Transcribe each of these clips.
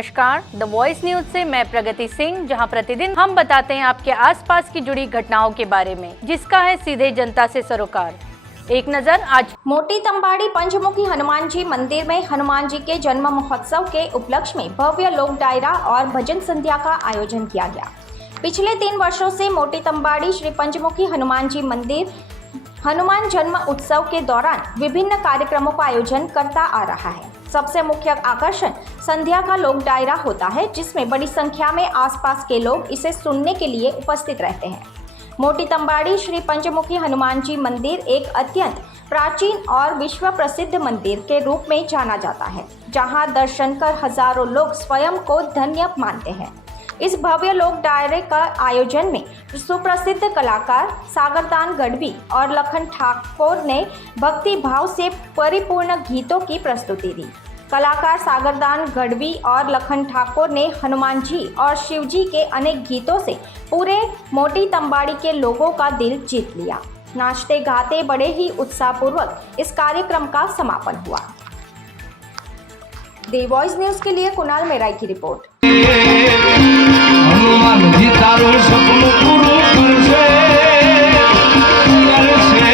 नमस्कार, the voice news से मैं प्रगति सिंह, जहां प्रतिदिन हम बताते हैं आपके आसपास की जुड़ी घटनाओं के बारे में, जिसका है सीधे जनता से सरोकार। एक नजर आज मोटी तंबाड़ी पंचमुखी हनुमान जी मंदिर में हनुमान जी के जन्म महोत्सव के उपलक्ष्य में भव्य लोक डायरा और भजन संध्या का आयोजन किया गया। पिछले 3 वर्षों से मोटी तंबाड़ी श्री पंचमुखी हनुमान जी मंदिर हनुमान जन्म उत्सव के दौरान विभिन्न कार्यक्रमों का आयोजन करता आ रहा है। सबसे मुख्य आकर्षण संध्या का लोक डायरा होता है, जिसमें बड़ी संख्या में आसपास के लोग इसे सुनने के लिए उपस्थित रहते हैं। मोटी तंबाड़ी श्री पंचमुखी हनुमान जी मंदिर एक अत्यंत प्राचीन और विश्व प्रसिद्ध मंदिर के रूप में जाना जाता है, जहां दर्शन कर हजारों लोग स्वयं को धन्य मानते हैं। इस भव्य लोक डायरे का आयोजन में सुप्रसिद्ध कलाकार सागरदान गढ़वी और लखन ठाकुर ने भक्ति भाव से परिपूर्ण गीतों की प्रस्तुति दी। कलाकार सागरदान गढ़वी और लखन ठाकुर ने हनुमान जी और शिव जी के अनेक गीतों से पूरे मोटी तंबाड़ी के लोगों का दिल जीत लिया। नाचते गाते बड़े ही उत्साहपूर्वक इस कार्यक्रम का समापन हुआ। द वॉइस न्यूज के लिए कुणाल मेराई की रिपोर्ट। हनुमान जी तारो सपनों पूरो करशे करशे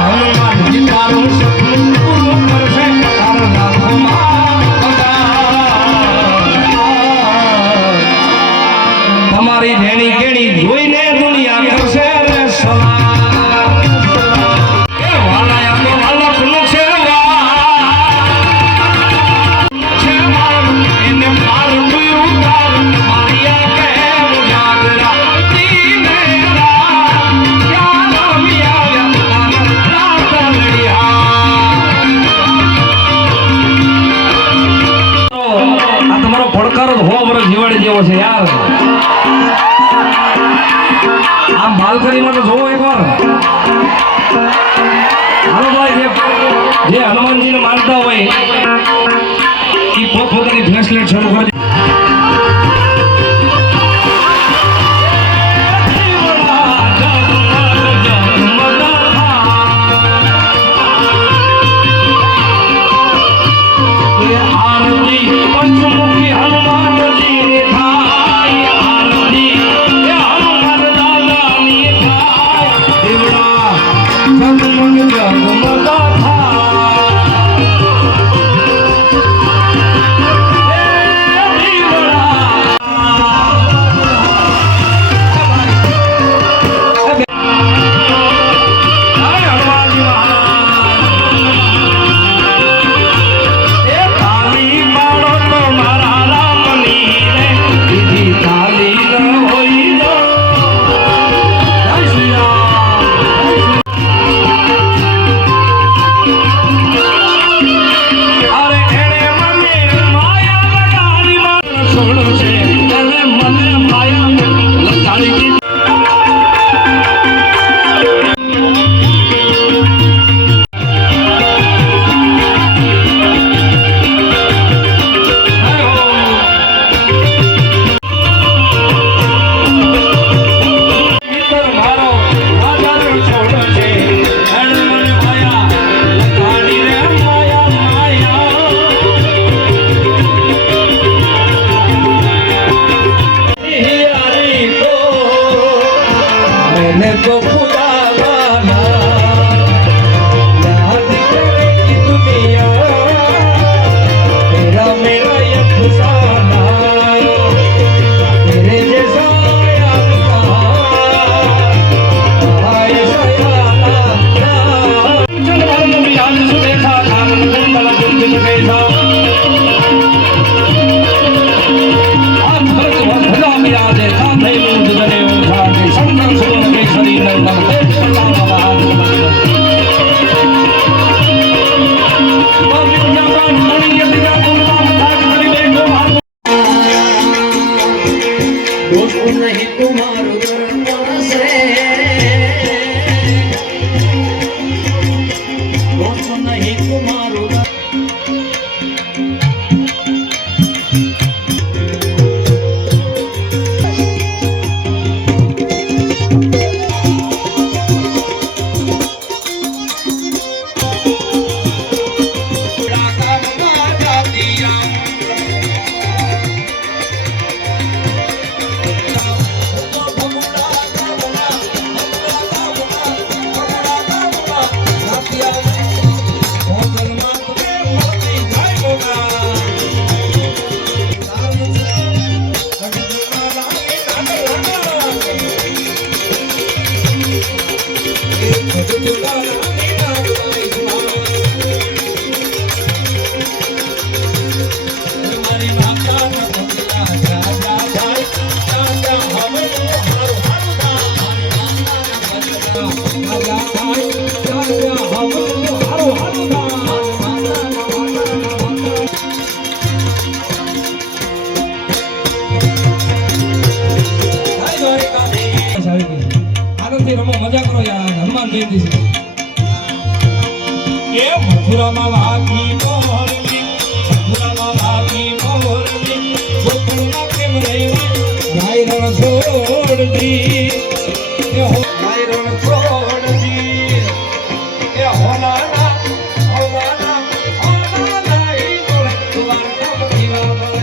हनुमान जी तारो सपनों पूरो करशे तारो नाम તમારી જેણી કેણી જોઈને દુનિયા કરશે રે સલામ એ વાલા આપો વાલા પુનો છે પડકારો 100 વર્ષ જીવાડી જેવો છે યાર। આમ બાલકનીમાં તો જોવો એકવાર। હાલો ભાઈ, જે હનુમાનજીને માનતા હોય એ પોતપોતાની ફ્લેશલાઇટ શરૂ કરી पंचमुखी हनुमान जी ने थाई आरती ये हनुमान दादा ने थाई देवड़ा जगमग जगमग था મથુરામાં વાગી મોરલી, મથુરામાં વાગી મોરલી, ગોકુળમાં કેમ રહેવા ગાયરણ છોડજી, એ હો ગાયરણ છોડજી, એ હોનાના હોનાના હોનાના ઈ બોલે દ્વારકા મથીવા બોલે.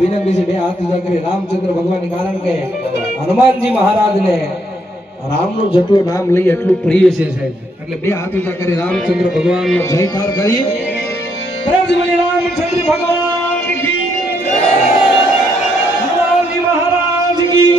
વિનંતી છે બે હાથ ઊંચા કરી રામચંદ્ર ભગવાન, કારણ કે હનુમાનજી મહારાજ ને રામનું જેટલું નામ લઈએ એટલું પ્રિય છે સાહેબ, એટલે બે હાથ ઊંચા કરી રામચંદ્ર ભગવાન નો જયકાર કરીએ. પ્રેમથી બોલીએ રામચંદ્ર ભગવાન કી જય, હનુમાનજી મહારાજ કી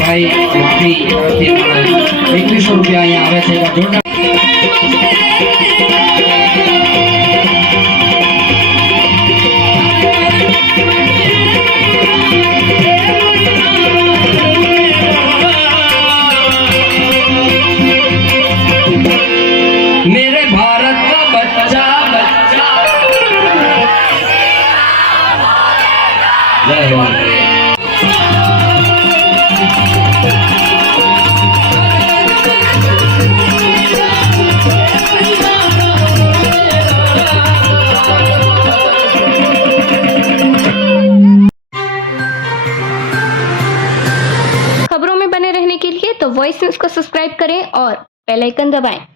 ભાઈ વાપી તરફથી 2100 રૂપિયા અહીંયા આવે છે. જોરદાર मेरे भारत का बच्चा बच्चा जय हो। खबरों में बने रहने के लिए तो वॉइस न्यूज को सब्सक्राइब करें और बेल आइकन दबाएं।